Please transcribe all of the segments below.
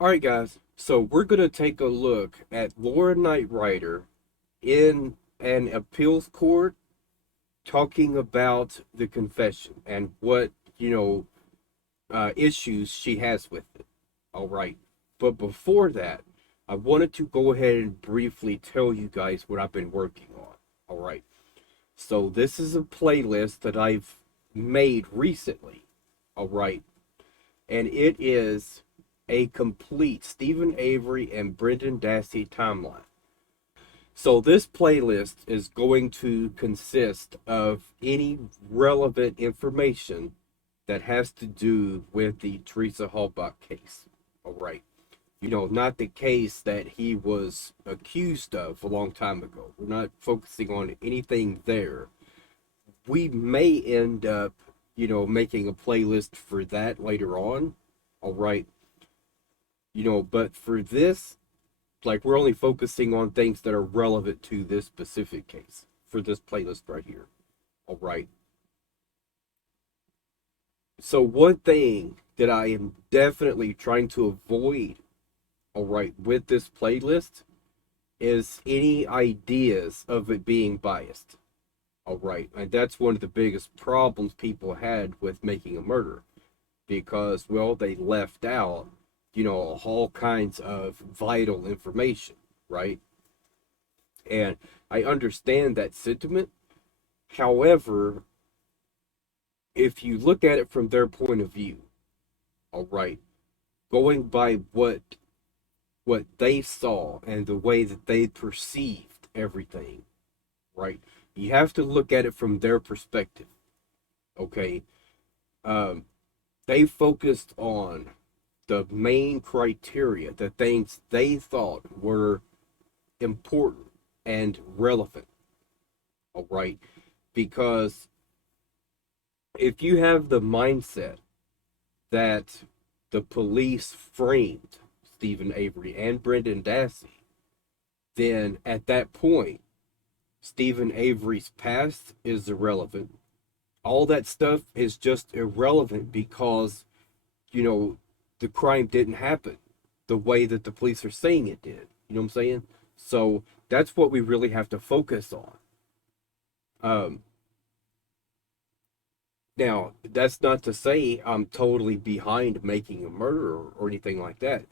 All right, guys. So we're going to take a look at Laura Knight Ryder in an appeals court talking about the confession and what, issues she has with it. All right. But before that, I wanted to go ahead and briefly tell you guys what I've been working on. All right. So this is a playlist that I've made recently. All right. And it is a complete Stephen Avery and Brendan Dassey timeline. So this playlist is going to consist of any relevant information that has to do with the Teresa Halbach case. All right. Not the case that he was accused of a long time ago. We're not focusing on anything there. We may end up, making a playlist for that later on. All right. But for this, like, we're only focusing on things that are relevant to this specific case for this playlist right here. All right. So one thing that I am definitely trying to avoid, all right, with this playlist is any ideas of it being biased. All right. And that's one of the biggest problems people had with Making a Murder because, well, they left out, all kinds of vital information, right? And I understand that sentiment. However, if you look at it from their point of view, all right, going by what they saw and the way that they perceived everything, right? You have to look at it from their perspective. Okay. Um, they focused on the main criteria, the things they thought were important and relevant. All right. Because if you have the mindset that the police framed Stephen Avery and Brendan Dassey, then at that point, Stephen Avery's past is irrelevant. All that stuff is just irrelevant because, you know, the crime didn't happen the way that the police are saying it did. You know what I'm saying? So that's what we really have to focus on. Um, Now, that's not to say I'm totally behind making a murder or anything like that.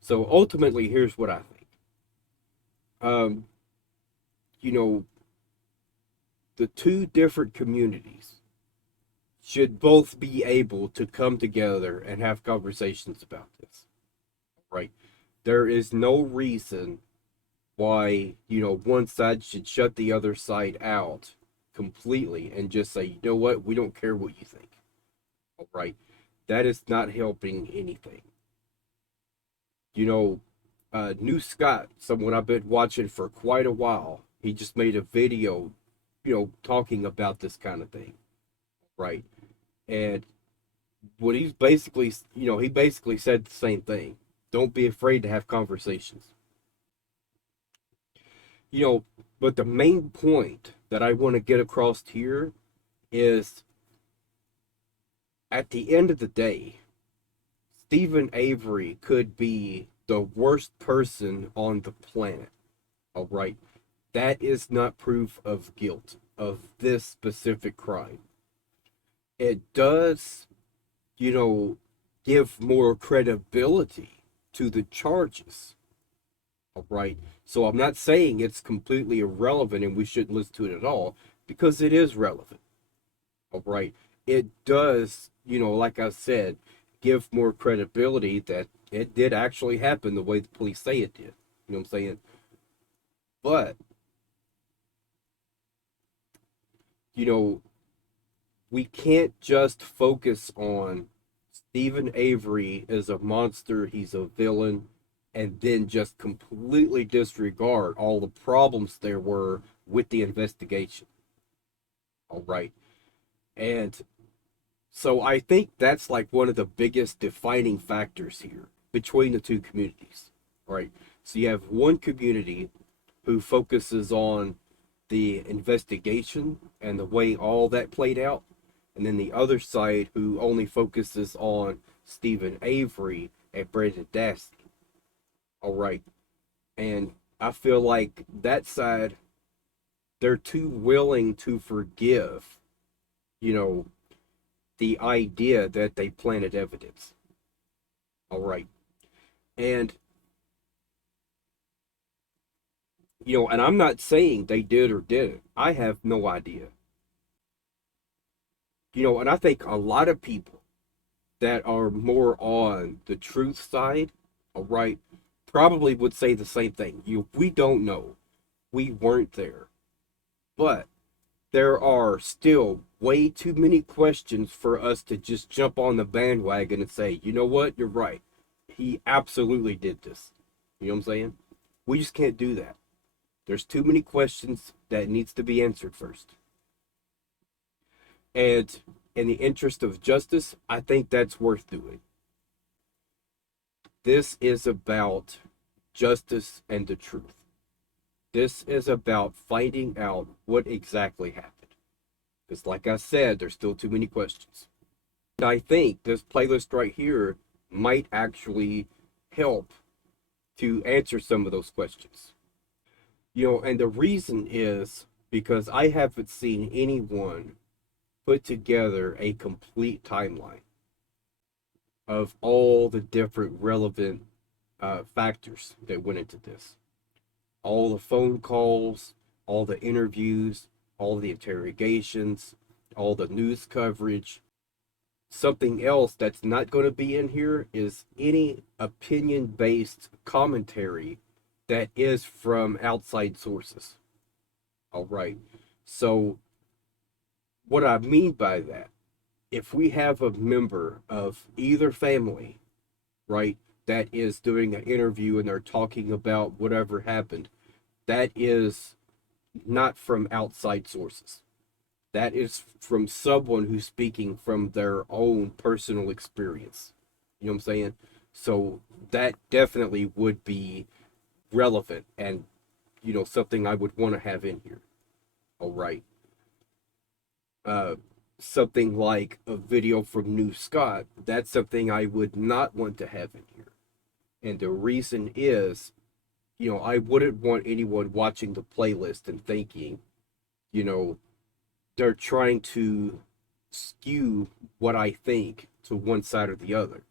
So ultimately, here's what I think. Um, you know, the two different communities should both be able to come together and have conversations about this, right? There is no reason why, one side should shut the other side out completely and just say, you know what, we don't care what you think, all right? That is not helping anything. you know, New Scott, someone I've been watching for quite a while, he just made a video, talking about this kind of thing, right? And what he's basically, he basically said the same thing. Don't be afraid to have conversations. You know, but the main point that I want to get across here is at the end of the day, Stephen Avery could be the worst person on the planet. All right. That is not proof of guilt of this specific crime. It does, you know, give more credibility to the charges. All right. So I'm not saying it's completely irrelevant and we shouldn't listen to it at all because it is relevant. All right. It does, like I said, give more credibility that it did actually happen the way the police say it did. You know what I'm saying? But, you know, we can't just focus on Stephen Avery is a monster, he's a villain, and then just completely disregard all the problems there were with the investigation. All right. And so I think that's like one of the biggest defining factors here between the two communities. All right. So you have one community who focuses on the investigation and the way all that played out, and then the other side who only focuses on Stephen Avery and Brendan Dassey. All right. And I feel like that side, they're too willing to forgive, you know, the idea that they planted evidence. All right. And, and I'm not saying they did or didn't. I have no idea. And I think a lot of people that are more on the truth side, all right, probably would say the same thing. We don't know. We weren't there. But there are still way too many questions for us to just jump on the bandwagon and say, you know what, you're right. He absolutely did this. You know what I'm saying? We just can't do that. There's too many questions that needs to be answered first. And in the interest of justice, I think that's worth doing. This is about justice and the truth. This is about finding out what exactly happened. Because like I said, there's still too many questions. And I think this playlist right here might actually help to answer some of those questions. And the reason is because I haven't seen anyone put together a complete timeline of all the different relevant factors that went into this. All the phone calls, all the interviews, all the interrogations, all the news coverage. Something else that's not going to be in here is any opinion-based commentary that is from outside sources. All right. So what I mean by that, if we have a member of either family, right, that is doing an interview and they're talking about whatever happened, that is not from outside sources. That is from someone who's speaking from their own personal experience. You know what I'm saying? So that definitely would be relevant and, something I would want to have in here. All right. Something like a video from New Scott, that's something I would not want to have in here. And the reason is, I wouldn't want anyone watching the playlist and thinking, they're trying to skew what I think to one side or the other.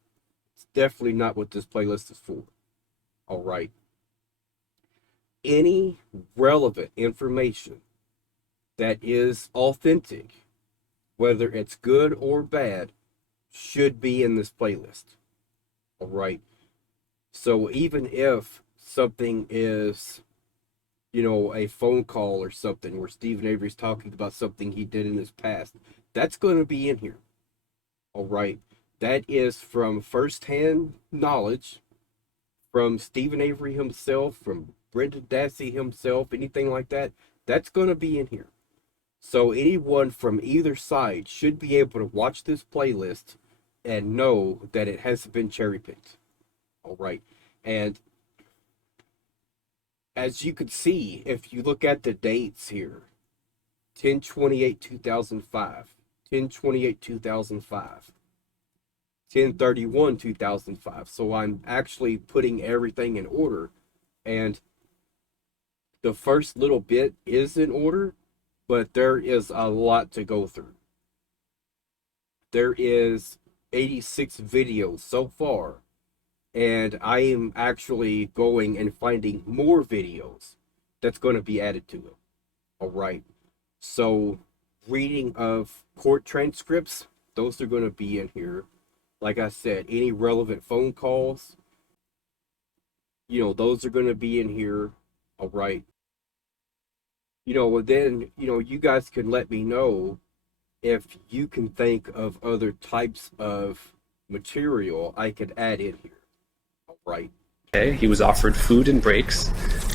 It's definitely not what this playlist is for. All right. Any relevant information that is authentic, whether it's good or bad, should be in this playlist. All right. So even if something is, a phone call or something where Stephen Avery's talking about something he did in his past, that's going to be in here. All right. That is from firsthand knowledge from Stephen Avery himself, from Brendan Dassey himself, anything like that. That's going to be in here. So anyone from either side should be able to watch this playlist and know that it hasn't been cherry-picked. All right. And as you can see, if you look at the dates here, 10/28/2005, 10/28/2005, 10/31/2005. So I'm actually putting everything in order. And the first little bit is in order, but there is a lot to go through. There is 86 videos so far, and I am actually going and finding more videos that's going to be added to it. All right. So reading of court transcripts, those are going to be in here. Like I said, any relevant phone calls, those are going to be in here. All right. Then, you guys can let me know if you can think of other types of material I could add in here. All right. Okay. He was offered food and breaks.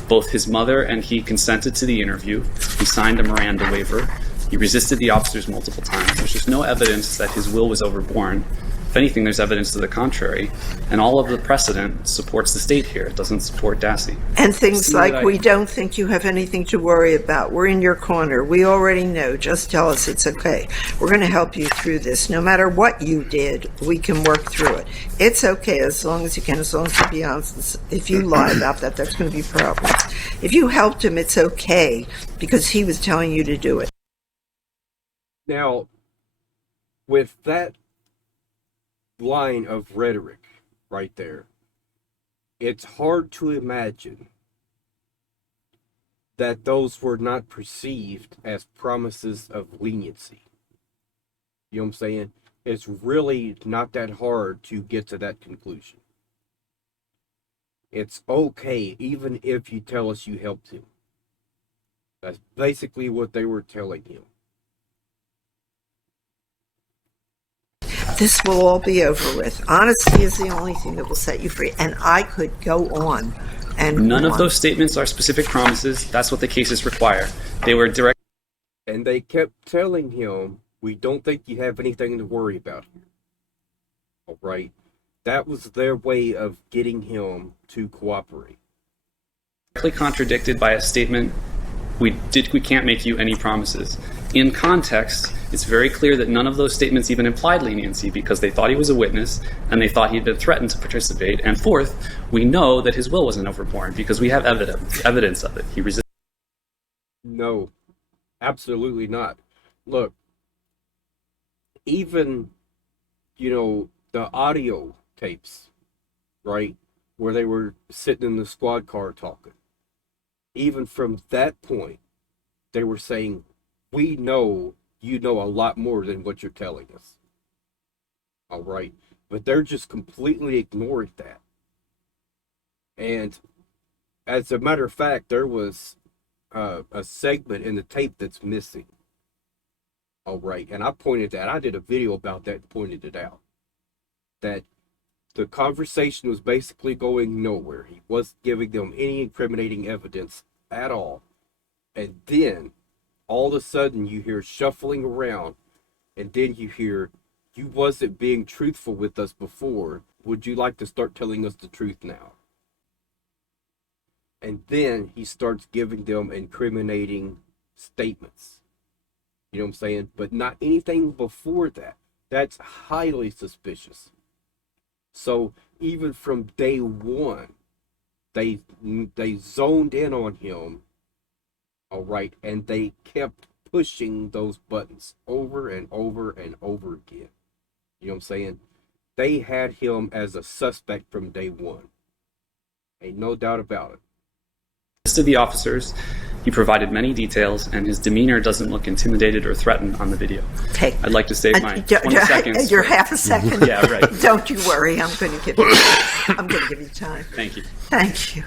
Both his mother and he consented to the interview. He signed a Miranda waiver. He resisted the officers multiple times. There's just no evidence that his will was overborne. If anything, there's evidence to the contrary, and all of the precedent supports the state here. It doesn't support Dassey. And things like, we don't think you have anything to worry about. We're in your corner. We already know. Just tell us it's okay. We're going to help you through this. No matter what you did, we can work through it. It's okay as long as you can, as long as you be honest. If you lie about that, that's going to be problems. If you helped him, it's okay because he was telling you to do it. Now, with that line of rhetoric right there, it's hard to imagine that those were not perceived as promises of leniency. You know what I'm saying? It's really not that hard to get to that conclusion. It's okay even if you tell us you helped him. That's basically what they were telling him. This will all be over with. Honesty is the only thing that will set you free. And I could go on and None on. of those statements are specific promises. That's what the cases require. They were direct. And they kept telling him, we don't think you have anything to worry about here. All right? That was their way of getting him to cooperate. Directly contradicted by a statement, we can't make you any promises. In context, it's very clear that none of those statements even implied leniency because they thought he was a witness and they thought he'd been threatened to participate. And fourth, we know that his will wasn't overborne because we have evidence of it. He resisted. No, absolutely not. Look, even, the audio tapes, right, where they were sitting in the squad car talking, even from that point, they were saying, we know you know a lot more than what you're telling us. All right. But they're just completely ignoring that. And as a matter of fact, there was a segment in the tape that's missing. All right. And I did a video about that and pointed it out. That the conversation was basically going nowhere. He wasn't giving them any incriminating evidence at all. And then all of a sudden you hear shuffling around, and then you hear, you wasn't being truthful with us before. Would you like to start telling us the truth now? And then he starts giving them incriminating statements. You know what I'm saying? But not anything before that. That's highly suspicious. So even from day one, they zoned in on him. All right, and they kept pushing those buttons over and over and over again. You know what I'm saying? They had him as a suspect from day one. Ain't no doubt about it. To the officers, he provided many details, and his demeanor doesn't look intimidated or threatened on the video. Okay. I'd like to save my 20 seconds. You're half a second. Yeah, right. Don't you worry. I'm going to give you time. Thank you. Thank you.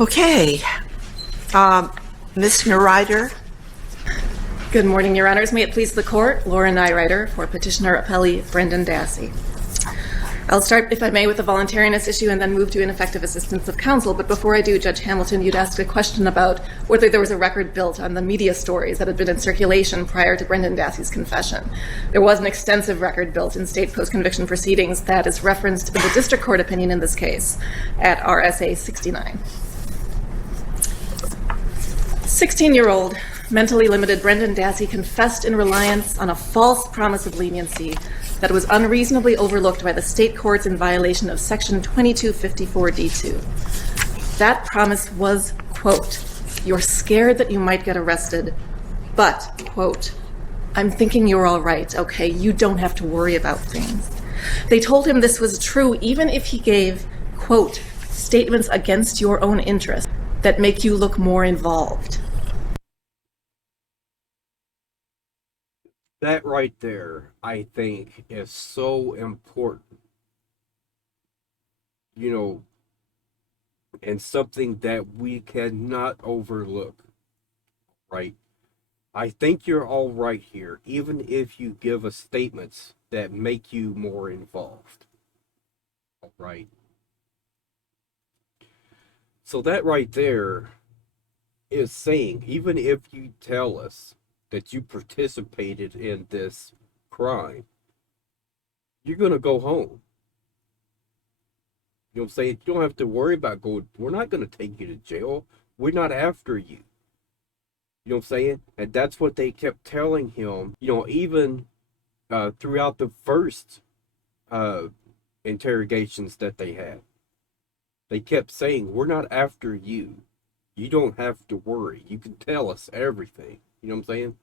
Okay. Ms. Nyrider. Good morning, Your Honors. May it please the Court, Laura Nyrider for Petitioner Appellee Brendan Dassey. I'll start, if I may, with the voluntariness issue and then move to ineffective assistance of counsel. But before I do, Judge Hamilton, you'd asked a question about whether there was a record built on the media stories that had been in circulation prior to Brendan Dassey's confession. There was an extensive record built in state post-conviction proceedings that is referenced in the district court opinion in this case at RSA 69. 16-year-old mentally limited Brendan Dassey confessed in reliance on a false promise of leniency that was unreasonably overlooked by the state courts in violation of Section 2254 D2. That promise was, quote, "You're scared that you might get arrested, but, quote, I'm thinking you're all right, okay? You don't have to worry about things." They told him this was true even if he gave, quote, "statements against your own interest that make you look more involved." That right there, I think, is so important. And something that we cannot overlook, right? I think you're all right here, even if you give us statements that make you more involved. All right. So that right there is saying, even if you tell us that you participated in this crime, you're going to go home. You know what I'm saying? You don't have to worry about going. We're not going to take you to jail. We're not after you. You know what I'm saying? And that's what they kept telling him, you know, even throughout the first interrogations that they had. They kept saying, we're not after you. You don't have to worry. You can tell us everything. You know what I'm saying?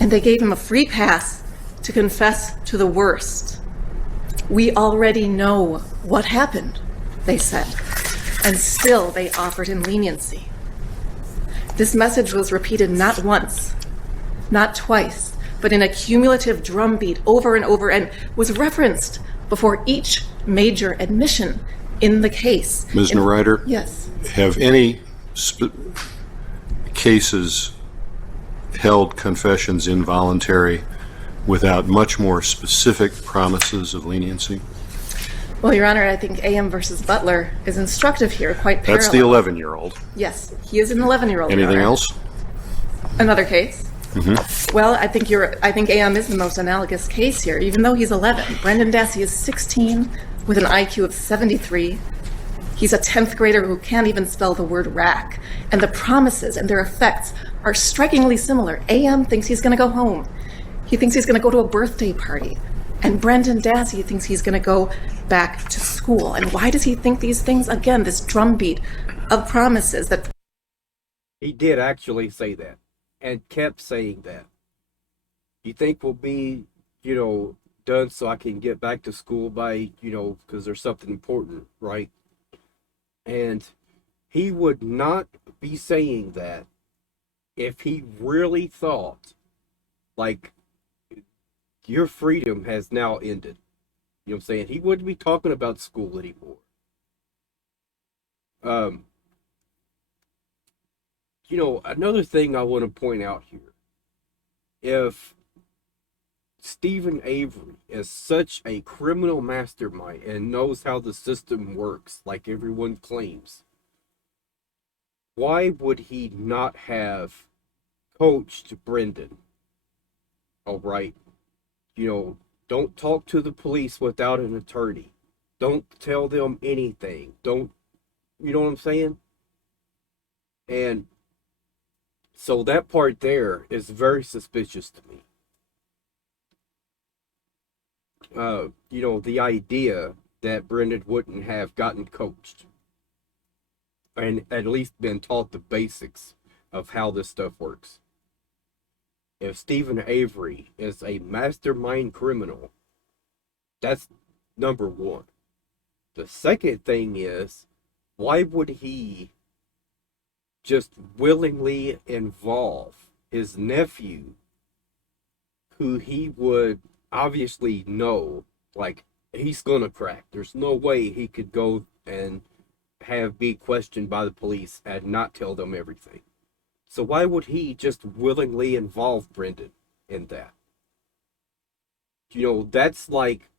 And they gave him a free pass to confess to the worst. We already know what happened, they said, and still they offered him leniency. This message was repeated not once, not twice, but in a cumulative drumbeat over and over, and was referenced before each major admission in the case. Ms. Neurider? Yes. Have any cases held confessions involuntary without much more specific promises of leniency? Well, Your Honor, I think A.M. versus Butler is instructive here, quite parallel. That's the 11-year-old. Yes, he is an 11-year-old. Anything Your Honor. else? Another case? Mm-hmm. Well, I think A.M. is the most analogous case here, even though he's 11. Brendan Dassey is 16 with an IQ of 73. He's a 10th grader who can't even spell the word rack. And the promises and their effects are strikingly similar. A.M. thinks he's going to go home. He thinks he's going to go to a birthday party. And Brendan Dassey thinks he's going to go back to school. And why does he think these things? Again, this drumbeat of promises that... He did actually say that and kept saying that. You think we'll be, you know, done so I can get back to school by, you know, because there's something important, right? And he would not be saying that if he really thought, like, your freedom has now ended. You know what I'm saying? He wouldn't be talking about school anymore. You know, another thing I want to point out here. If Steven Avery is such a criminal mastermind and knows how the system works, like everyone claims, why would he not have coached Brendan? All right. You know, don't talk to the police without an attorney. Don't tell them anything. Don't, you know what I'm saying? And so that part there is very suspicious to me. You know, the idea that Brendan wouldn't have gotten coached and at least been taught the basics of how this stuff works. If Steven Avery is a mastermind criminal, that's number one. The second thing is, why would he just willingly involve his nephew, who he would obviously know, like, he's gonna crack. There's no way he could go and be questioned by the police and not tell them everything. So why would he just willingly involve Brendan in that? You know, that's like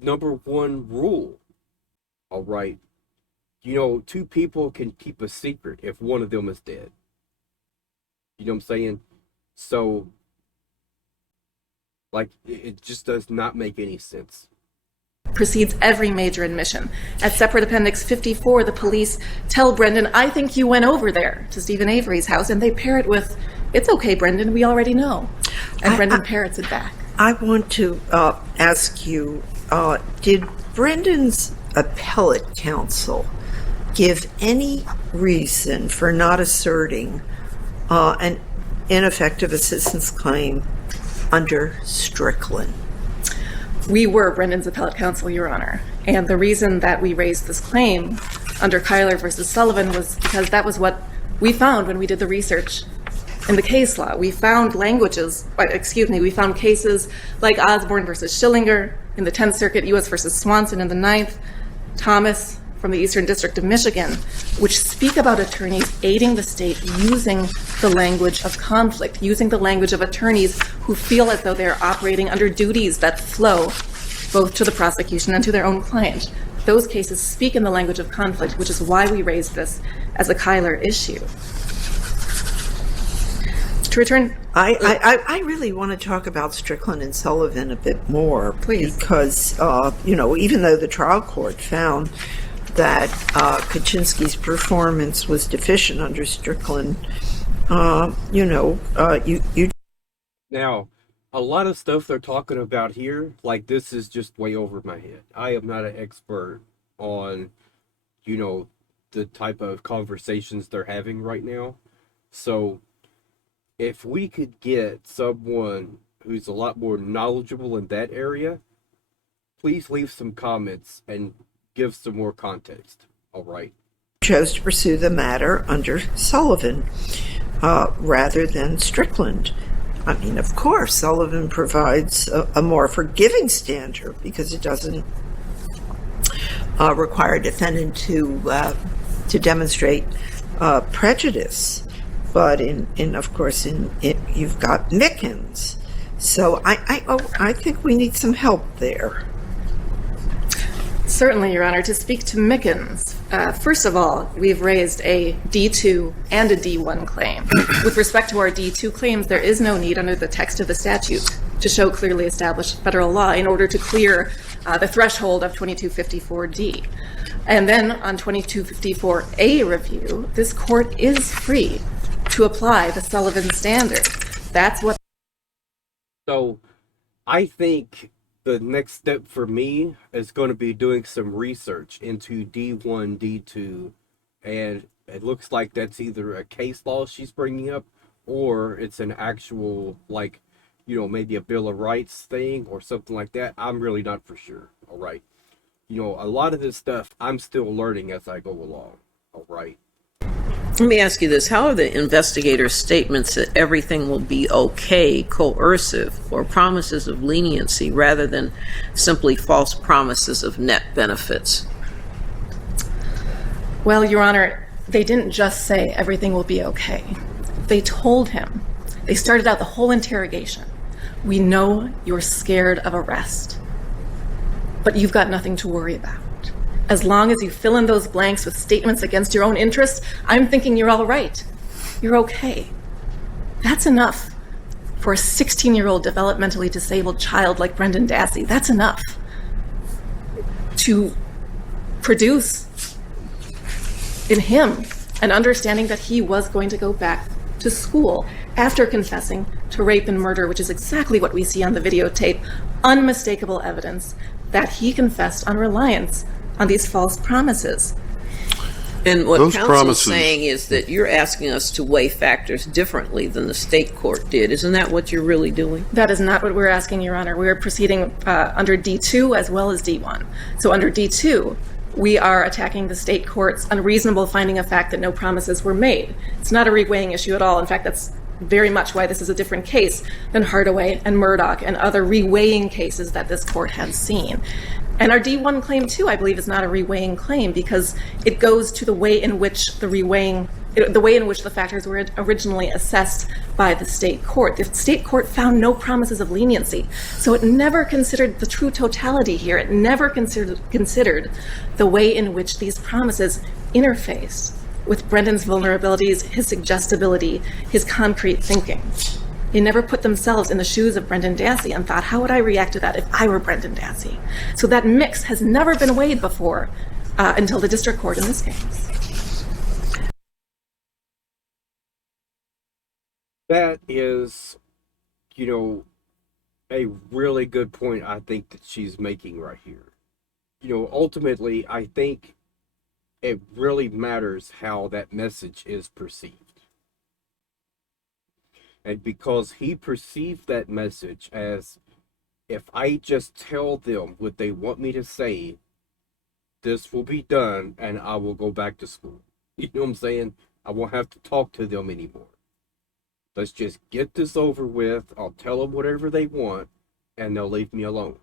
number one rule. All right. You know, two people can keep a secret if one of them is dead. You know what I'm saying? So, like, it just does not make any sense. Precedes every major admission. At Separate Appendix 54, the police tell Brendan, I think you went over there to Steven Avery's house, and they pair it with, it's okay, Brendan, we already know. And Brendan parrots it back. I want to ask you, did Brendan's appellate counsel give any reason for not asserting an ineffective assistance claim under Strickland? We were Brendan's appellate counsel, Your Honor. And the reason that we raised this claim under Kyler versus Sullivan was because that was what we found when we did the research in the case law. We found we found cases like Osborne versus Schillinger in the 10th Circuit, U.S. versus Swanson in the 9th, Thomas from the Eastern District of Michigan, which speak about attorneys aiding the state using the language of conflict, using the language of attorneys who feel as though they're operating under duties that flow both to the prosecution and to their own client. Those cases speak in the language of conflict, which is why we raised this as a Kyler issue. To return, I really want to talk about Strickland and Sullivan a bit more. Please. Because, even though the trial court found that Kaczynski's performance was deficient under Strickland, you Now, a lot of stuff they're talking about here, like this is just way over my head. I am not an expert on, the type of conversations they're having right now. So, if we could get someone who's a lot more knowledgeable in that area, please leave some comments and give some more context. All right. chose to pursue the matter under Sullivan rather than Strickland. I mean, of course, Sullivan provides a more forgiving standard because it doesn't require a defendant to demonstrate prejudice. But you've got Mickens. So I think we need some help there. certainly, Your Honor, to speak to Mickens, first of all, we've raised a D2 and a D1 claim. With respect to our D2 claims, there is no need under the text of the statute to show clearly established federal law in order to clear the threshold of 2254D. And then on 2254A review, this court is free to apply the Sullivan standard. That's what. So I think the next step for me is going to be doing some research into D1, D2, and it looks like that's either a case law she's bringing up or it's an actual, maybe a Bill of Rights thing or something like that. I'm really not for sure. All right. A lot of this stuff I'm still learning as I go along. All right. Let me ask you this. How are the investigators' statements that everything will be okay coercive or promises of leniency rather than simply false promises of net benefits? Well, Your Honor, they didn't just say everything will be okay. They told him. They started out the whole interrogation. We know you're scared of arrest, but you've got nothing to worry about. As long as you fill in those blanks with statements against your own interests, I'm thinking you're all right. You're okay. That's enough for a 16-year-old developmentally disabled child like Brendan Dassey. That's enough to produce in him an understanding that he was going to go back to school after confessing to rape and murder, which is exactly what we see on the videotape. Unmistakable evidence that he confessed on reliance on these false promises. And what Those counsel's promises- saying is that you're asking us to weigh factors differently than the state court did. Isn't that what you're really doing? That is not what we're asking, Your Honor. We're proceeding under D2 as well as D1. So under D2, we are attacking the state court's unreasonable finding of fact that no promises were made. It's not a reweighing issue at all. In fact, that's very much why this is a different case than Hardaway and Murdoch and other reweighing cases that this court has seen. And our D1 claim, too, I believe, is not a reweighing claim because it goes to the way in which the factors were originally assessed by the state court. The state court found no promises of leniency, so it never considered the true totality here. It never considered the way in which these promises interface with Brendan's vulnerabilities, his suggestibility, his concrete thinking. They never put themselves in the shoes of Brendan Dassey and thought, how would I react to that if I were Brendan Dassey? So that mix has never been weighed before until the district court in this case. That is, a really good point I think that she's making right here. Ultimately, I think it really matters how that message is perceived. And because he perceived that message as, if I just tell them what they want me to say, this will be done and I will go back to school. You know what I'm saying? I won't have to talk to them anymore. Let's just get this over with. I'll tell them whatever they want and they'll leave me alone.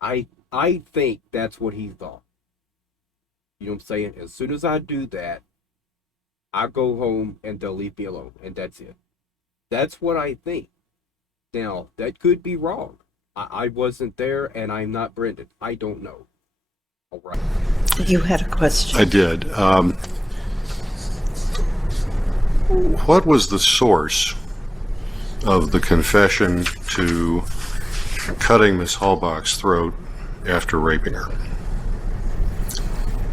I think that's what he thought. You know what I'm saying? As soon as I do that, I go home and they'll leave me alone, and that's it. That's what I think. Now, that could be wrong. I wasn't there, and I'm not Brendan. I don't know. All right. You had a question. I did. what was the source of the confession to cutting Miss Halbach's throat after raping her?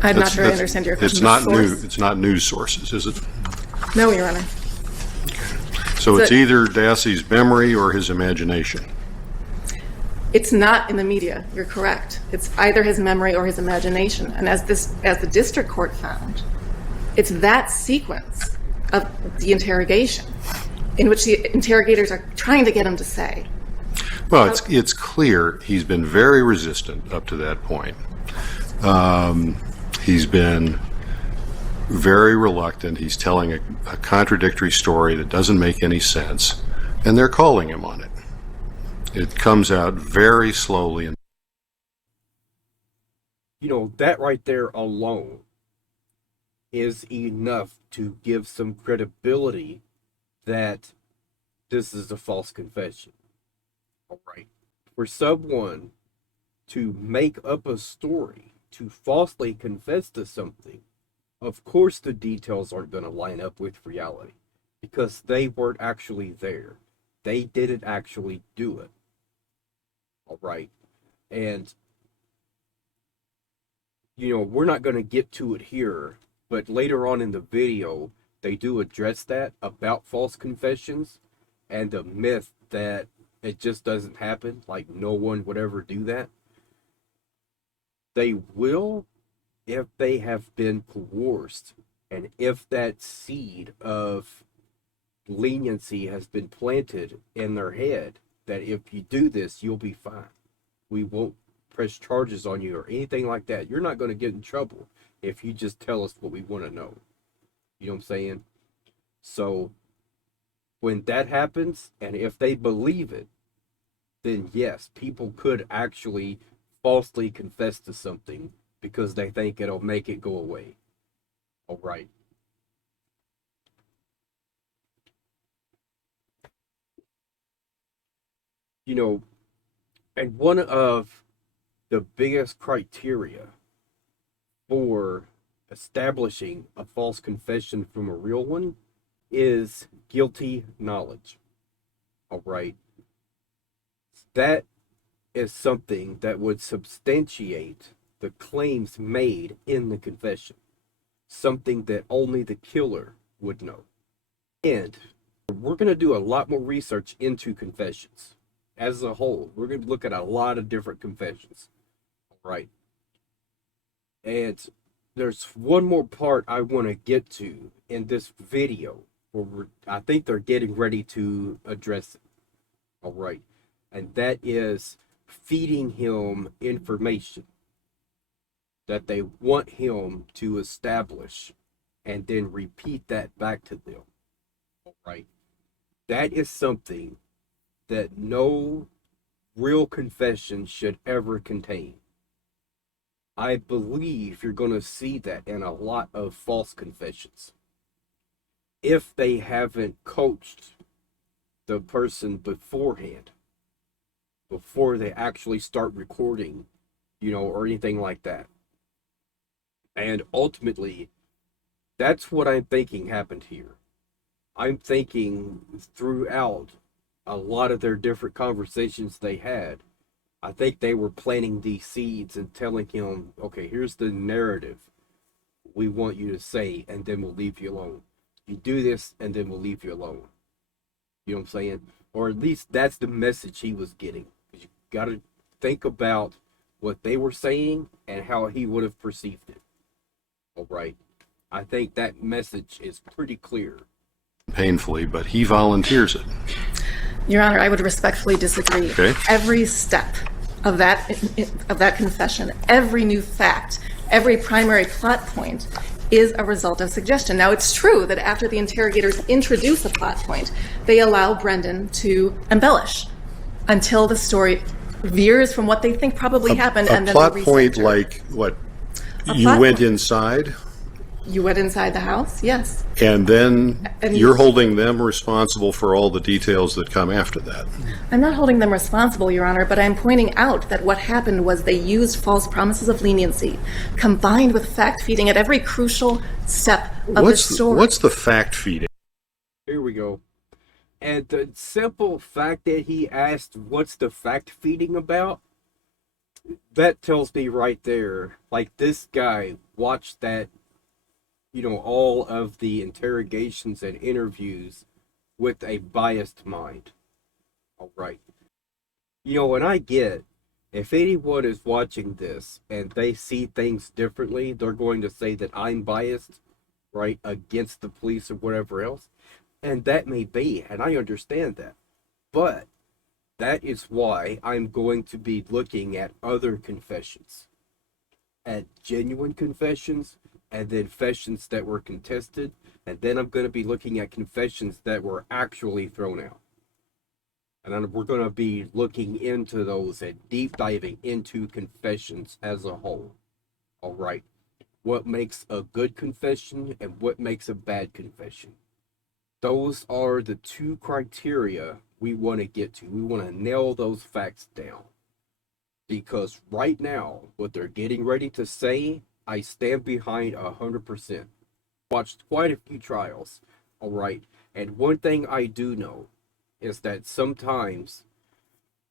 I'm not sure I understand your question. It's not The source? It's not news sources, is it? No, Your Honor. So it's So- either Dassey's memory or his imagination. It's not in the media. You're correct. It's either his memory or his imagination. And as the district court found, it's that sequence of the interrogation in which the interrogators are trying to get him to say. Well, it's clear he's been very resistant up to that point. He's been very reluctant. He's telling a contradictory story that doesn't make any sense, and they're calling him on it. It comes out very slowly. And That right there alone is enough to give some credibility that this is a false confession. All right. For someone to make up a story, to falsely confess to something, of course the details aren't going to line up with reality because they weren't actually there. They didn't actually do it. All right. And, we're not going to get to it here, but later on in the video, they do address that about false confessions and the myth that it just doesn't happen, like no one would ever do that. They will if they have been coerced and if that seed of leniency has been planted in their head that if you do this, you'll be fine. We won't press charges on you or anything like that. You're not going to get in trouble if you just tell us what we want to know. You know what I'm saying? So when that happens, and if they believe it, then yes, people could actually falsely confess to something because they think it'll make it go away. All right. And one of the biggest criteria for establishing a false confession from a real one is guilty knowledge. All right. That is something that would substantiate the claims made in the confession. Something that only the killer would know. And we're going to do a lot more research into confessions. As a whole, we're going to look at a lot of different confessions. Right. And there's one more part I want to get to in this video where I think they're getting ready to address it. All right. And that is feeding him information that they want him to establish and then repeat that back to them. All right. That is something that no real confession should ever contain. I believe you're going to see that in a lot of false confessions. If they haven't coached the person beforehand, before they actually start recording, or anything like that. And ultimately, that's what I'm thinking happened here. I'm thinking throughout a lot of their different conversations they had, I think they were planting these seeds and telling him, okay, here's the narrative we want you to say, and then we'll leave you alone. You do this, and then we'll leave you alone. You know what I'm saying? Or at least that's the message he was getting. You got to think about what they were saying and how he would have perceived it. All right. I think that message is pretty clear. painfully, but he volunteers it. Your Honor, I would respectfully disagree. Okay. Every step of that confession, every new fact, every primary plot point is a result of suggestion. Now, it's true that after the interrogators introduce a plot point, they allow Brendan to embellish until the story veers from what they think probably happened, and A then plot they point recenter. like what? A You plot went point. inside, You went inside the house? Yes. and then And you're you- holding them responsible for all the details that come after that. I'm not holding them responsible, Your Honor, but I'm pointing out that what happened was they used false promises of leniency combined with fact feeding at every crucial step of the story. What's the fact feeding? we go. And the simple fact that he asked, what's the fact feeding about? That tells me right there, like, this guy watched that, all of the interrogations and interviews with a biased mind. All right. And I get, if anyone is watching this and they see things differently, they're going to say that I'm biased, right, against the police or whatever else. And that may be, and I understand that. But that is why I'm going to be looking at other confessions, at genuine confessions, and then confessions that were contested, and then I'm going to be looking at confessions that were actually thrown out. And then we're going to be looking into those and deep diving into confessions as a whole. All right. What makes a good confession and what makes a bad confession. Those are the two criteria we want to get to. We want to nail those facts down. Because right now, what they're getting ready to say, I stand behind 100%. Watched quite a few trials. All right. And one thing I do know is that sometimes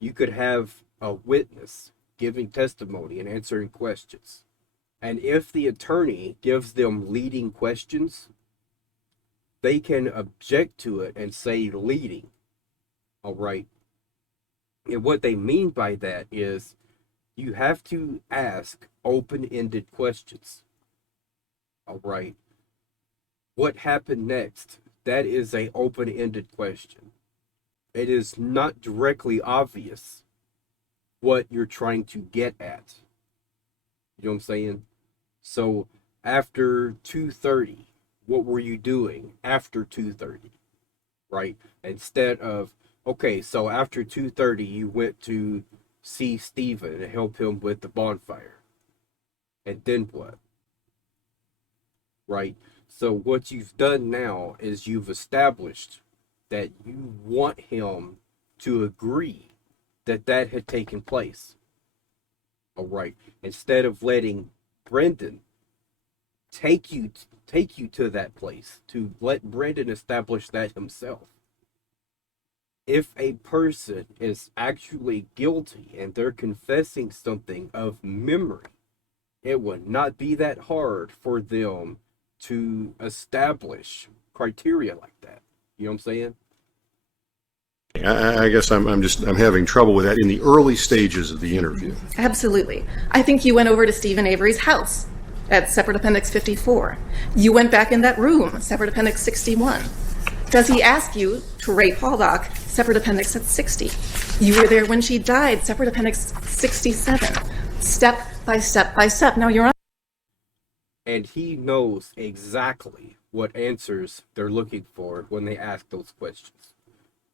you could have a witness giving testimony and answering questions. And if the attorney gives them leading questions, they can object to it and say leading. All right. And what they mean by that is you have to ask open-ended questions. All right. What happened next? That is an open-ended question. It is not directly obvious what you're trying to get at. You know what I'm saying? So after 2:30, what were you doing after 2:30? Right? Instead of, okay, so after 2:30, you went to see Steven and help him with the bonfire. And then what? Right? So what you've done now is you've established that you want him to agree that that had taken place. All right. Instead of letting Brendan take you to that place, to let Brendan establish that himself. If a person is actually guilty and they're confessing something of memory, it would not be that hard for them to establish criteria like that. You know what I'm saying? I guess I'm having trouble with that in the early stages of the interview. Absolutely. I think you went over to Stephen Avery's house at Separate Appendix 54. You went back in that room, Separate Appendix 61. Does he ask you to rape Haldock, Separate Appendix at 60? You were there when she died, Separate Appendix 67. Step by step by step. Now you're on. And he knows exactly what answers they're looking for when they ask those questions.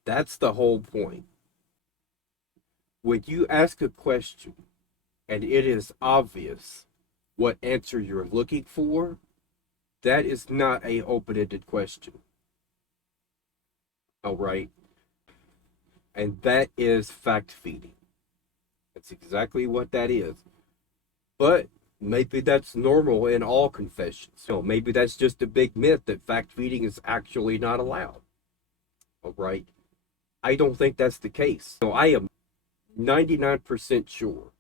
That's the whole point. When you ask a question and it is obvious what answer you're looking for, that is not an open-ended question. All right? And that is fact-feeding. That's exactly what that is. But maybe that's normal in all confessions. So maybe that's just a big myth that fact-feeding is actually not allowed. All right? I don't think that's the case. So I am 99% sure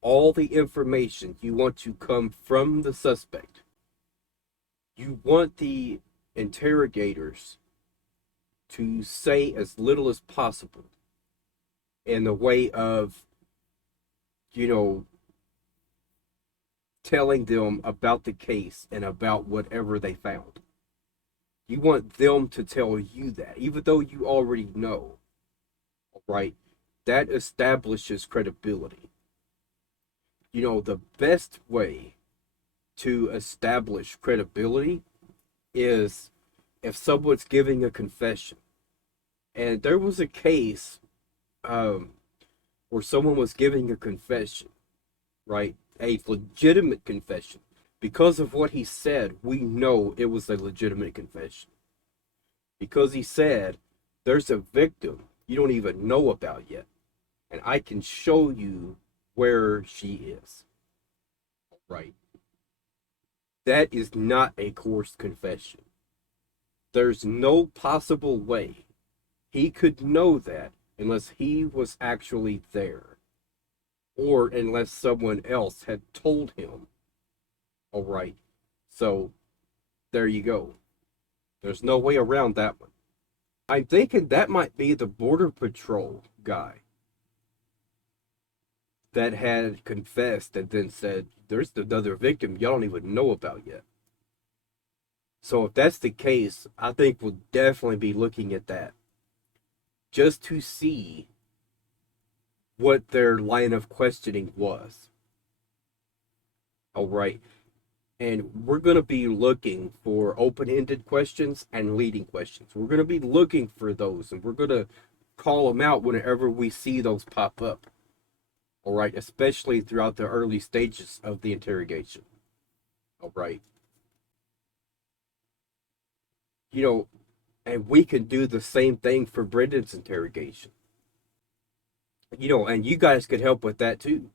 all the information you want to come from the suspect. You want the interrogators to say as little as possible in the way of, telling them about the case and about whatever they found. You want them to tell you that, even though you already know, right? That establishes credibility. The best way to establish credibility is if someone's giving a confession. And there was a case where someone was giving a confession, right? A legitimate confession. Because of what he said, we know it was a legitimate confession. Because he said, there's a victim you don't even know about yet. And I can show you where she is. Right. That is not a coerced confession. There's no possible way he could know that unless he was actually there, or unless someone else had told him. All right. So there you go. There's no way around that one. I'm thinking that might be the Border Patrol guy that had confessed and then said, there's another victim y'all don't even know about yet. So if that's the case, I think we'll definitely be looking at that just to see what their line of questioning was. All right. And we're going to be looking for open-ended questions and leading questions. We're going to be looking for those, and we're going to call them out whenever we see those pop up. All right, especially throughout the early stages of the interrogation. All right. You know, and we can do the same thing for Brendan's interrogation. You know, and you guys could help with that too.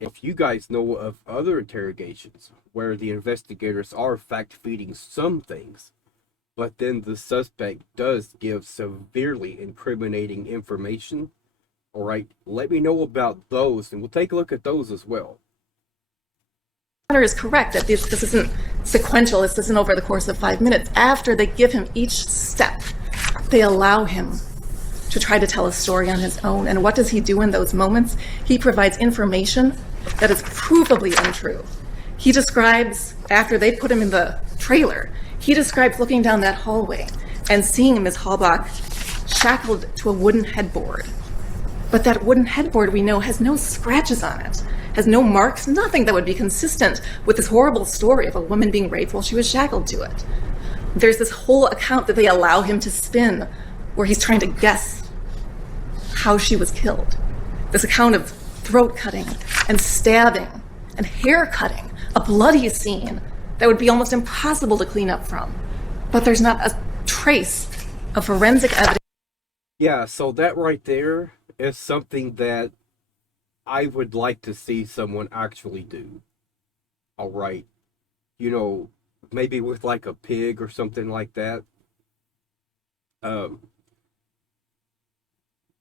If you guys know of other interrogations where the investigators are fact-feeding some things, but then the suspect does give severely incriminating information, all right, let me know about those, and we'll take a look at those as well. Hunter is correct that this isn't sequential. This isn't over the course of 5 minutes. After they give him each step, they allow him to try to tell a story on his own. And what does he do in those moments? He provides information that is provably untrue. He describes, after they put him in the trailer, he describes looking down that hallway and seeing Ms. Halbach shackled to a wooden headboard. But that wooden headboard, we know, has no scratches on it, has no marks, nothing that would be consistent with this horrible story of a woman being raped while she was shackled to it. There's this whole account that they allow him to spin where he's trying to guess how she was killed. This account of throat cutting and stabbing and hair cutting, a bloody scene that would be almost impossible to clean up from. But there's not a trace of forensic evidence. Yeah, so that right there is something that I would like to see someone actually do. All right. You know, maybe with like a pig or something like that.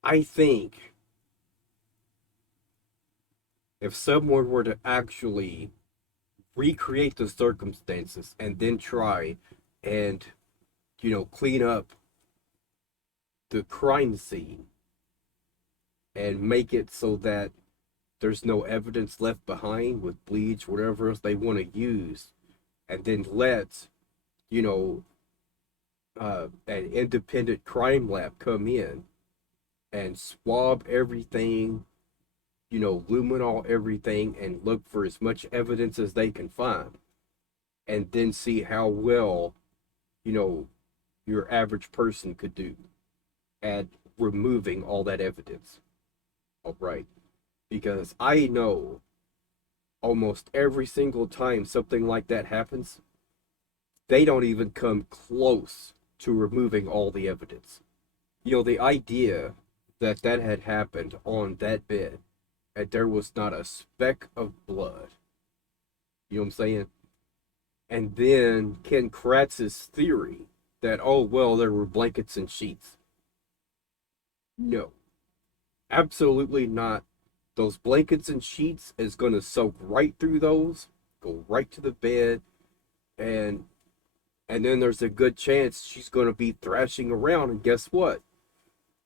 I think if someone were to actually recreate the circumstances and then try and, you know, clean up the crime scene and make it so that there's no evidence left behind with bleach, whatever else they want to use, and then let, you know, an independent crime lab come in and swab everything, you know, luminol everything, and look for as much evidence as they can find, and then see how well, you know, your average person could do at removing all that evidence. All right. Because I know almost every single time something like that happens, they don't even come close to removing all the evidence. You know, the idea that that had happened on that bed and there was not a speck of blood. You know what I'm saying? And then Ken Kratz's theory that, oh, well, there were blankets and sheets. No, absolutely not. Those blankets and sheets is going to soak right through those, go right to the bed, and then there's a good chance she's going to be thrashing around, and guess what?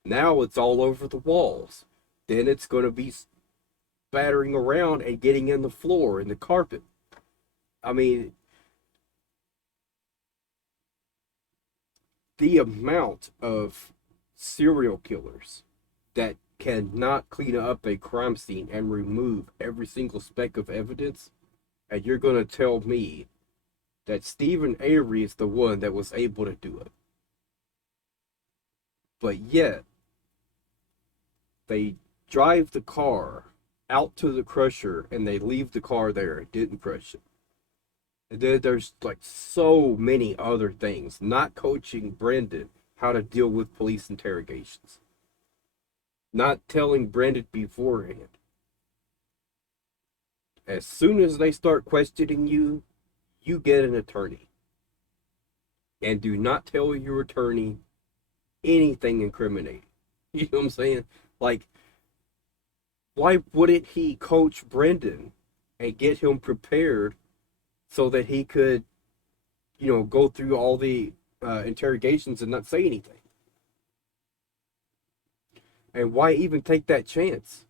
Now it's all over the walls. Then it's going to be spattering around and getting in the floor and the carpet. I mean, the amount of serial killers that cannot clean up a crime scene and remove every single speck of evidence, and you're going to tell me that Stephen Avery is the one that was able to do it. But yet, they drive the car out to the crusher and they leave the car there and didn't crush it. And then there's like so many other things, not coaching Brendan how to deal with police interrogations. Not telling Brendan beforehand. As soon as they start questioning you, you get an attorney. and do not tell your attorney anything incriminating. You know what I'm saying? Like, why wouldn't he coach Brendan and get him prepared so that he could, go through all the interrogations and not say anything? And why even take that chance?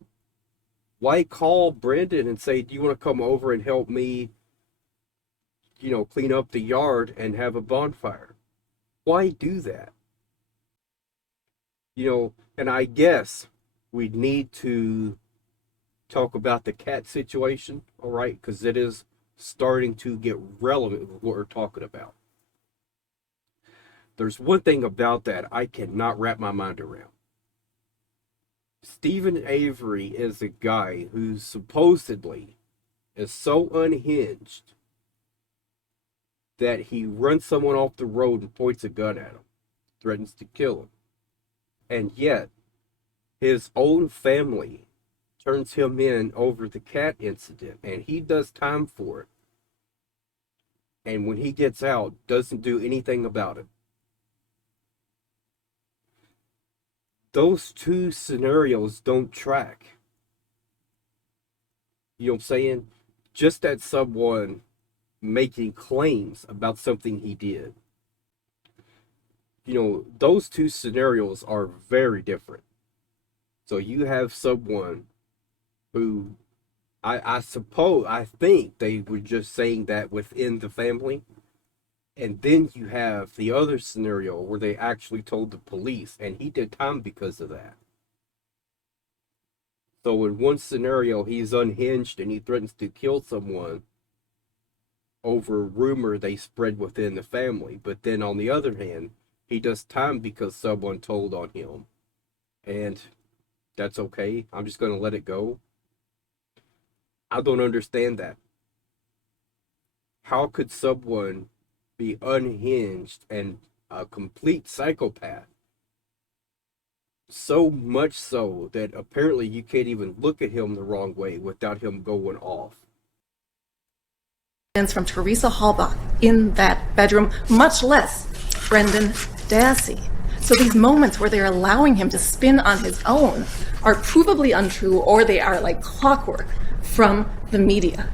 Why call Brendan and say, do you want to come over and help me, clean up the yard and have a bonfire? Why do that? And I guess we need to talk about the cat situation, all right? Because it is starting to get relevant with what we're talking about. There's one thing about that I cannot wrap my mind around. Stephen Avery is a guy who supposedly is so unhinged that he runs someone off the road and points a gun at him, threatens to kill him. And yet, his own family turns him in over the cat incident, and he does time for it. And when he gets out, doesn't do anything about it. Those two scenarios don't track. You know what I'm saying? Just at someone making claims about something he did. Those two scenarios are very different. So you have someone who, I think they were just saying that within the family. And then you have the other scenario where they actually told the police, and he did time because of that. So in one scenario, he's unhinged and he threatens to kill someone over a rumor they spread within the family. But then on the other hand, he does time because someone told on him. And that's okay. I'm just going to let it go. I don't understand that. How could someone be unhinged and a complete psychopath? So much so that apparently you can't even look at him the wrong way without him going off. From Teresa Halbach in that bedroom, much less Brendan Dassey. So these moments where they're allowing him to spin on his own are provably untrue, or they are like clockwork from the media.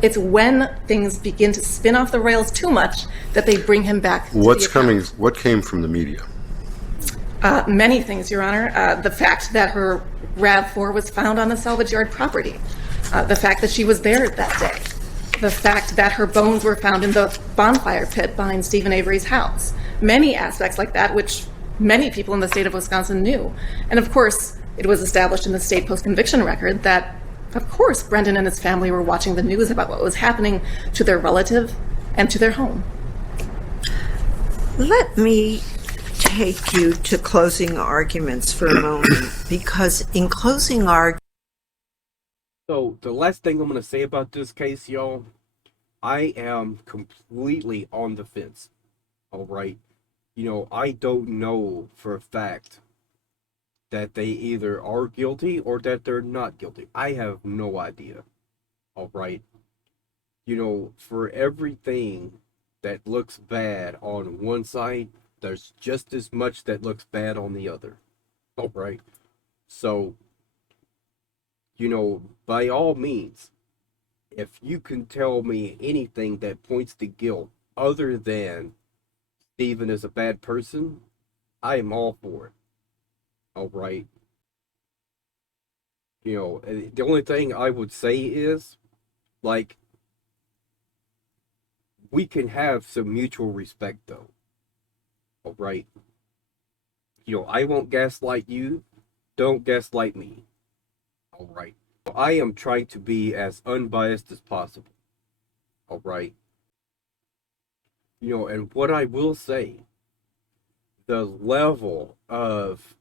It's when things begin to spin off the rails too much that they bring him back. What came from the media? Many things, Your Honor. The fact that her RAV4 was found on the salvage yard property. The fact that she was there that day. The fact that her bones were found in the bonfire pit behind Stephen Avery's house. Many aspects like that, which many people in the state of Wisconsin knew. And of course, it was established in the state post-conviction record that, of course, Brendan and his family were watching the news about what was happening to their relative and to their home. Let me take you to closing arguments for a moment, because in closing arguments, So the last thing I'm going to say about this case, y'all, I am completely on the fence. All right. I don't know for a fact that they either are guilty or that they're not guilty. I have no idea. All right. For everything that looks bad on one side, there's just as much that looks bad on the other. All right. So, by all means, if you can tell me anything that points to guilt other than Stephen is a bad person, I am all for it. All right. The only thing I would say is, like, we can have some mutual respect, though. All right. I won't gaslight you. Don't gaslight me. All right. I am trying to be as unbiased as possible. All right. And what I will say, the level of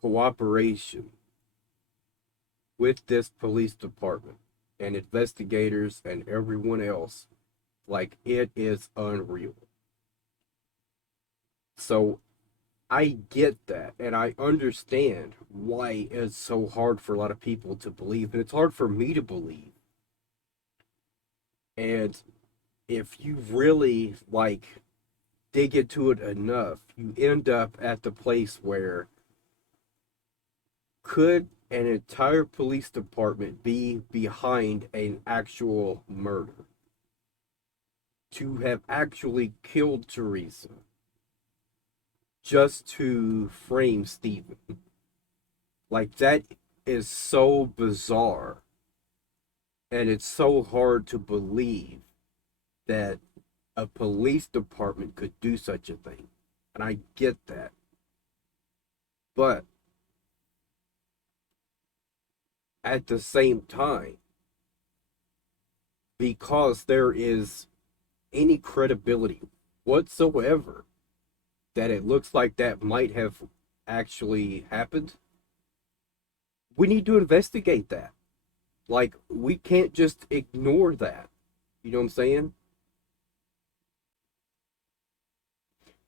cooperation with this police department and investigators and everyone else, like, it is unreal. So I get that, and I understand why it's so hard for a lot of people to believe, and it's hard for me to believe. And if you really, dig into it enough, you end up at the place where could an entire police department be behind an actual murder? To have actually killed Teresa just to frame Stephen. Like, that is so bizarre. And it's so hard to believe that a police department could do such a thing. And I get that. But at the same time, because there is any credibility whatsoever that it looks like that might have actually happened, we need to investigate that. Like, we can't just ignore that. You know what I'm saying?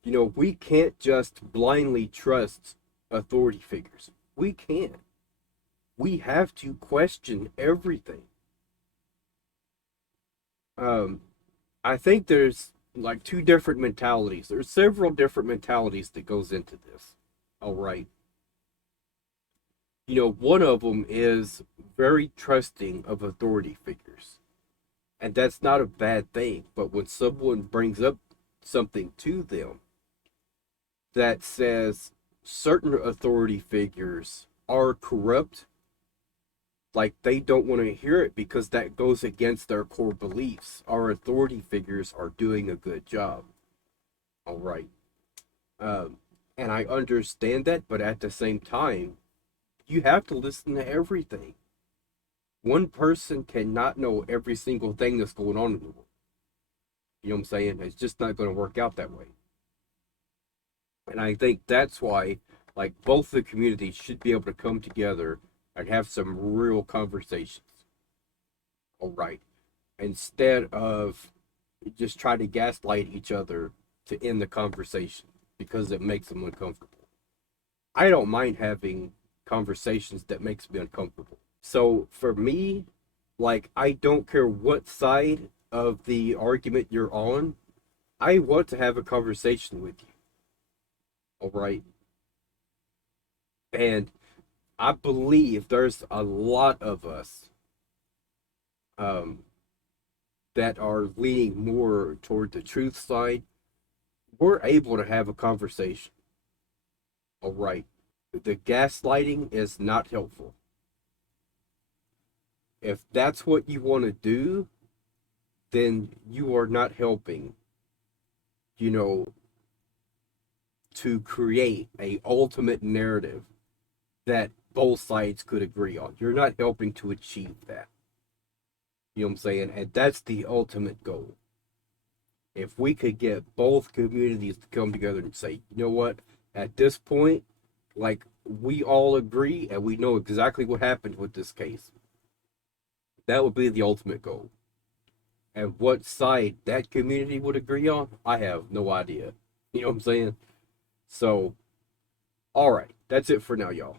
You know, we can't just blindly trust authority figures. We can't. We have to question everything. I think there's like two different mentalities. There's several different mentalities that goes into this. All right. You know, one of them is very trusting of authority figures. And that's not a bad thing. But when someone brings up something to them that says certain authority figures are corrupt, like, they don't want to hear it because that goes against their core beliefs. Our authority figures are doing a good job. All right. And I understand that, but at the same time, you have to listen to everything. One person cannot know every single thing that's going on in the world. You know what I'm saying? It's just not going to work out that way. And I think that's why, like, both the communities should be able to come together and have some real conversations. All right. Instead of just trying to gaslight each other to end the conversation because it makes them uncomfortable. I don't mind having conversations that makes me uncomfortable. So for me, like, I don't care what side of the argument you're on, I want to have a conversation with you. All right. And I believe there's a lot of us that are leaning more toward the truth side. We're able to have a conversation. All right. The gaslighting is not helpful. If that's what you want to do, then you are not helping, you know, to create a ultimate narrative that both sides could agree on. You're not helping to achieve that. You know what I'm saying? And that's the ultimate goal. If we could get both communities to come together and say, you know what, at this point, like, we all agree and we know exactly what happened with this case. That would be the ultimate goal. And what side that community would agree on, I have no idea. You know what I'm saying? So, all right, that's it for now, y'all.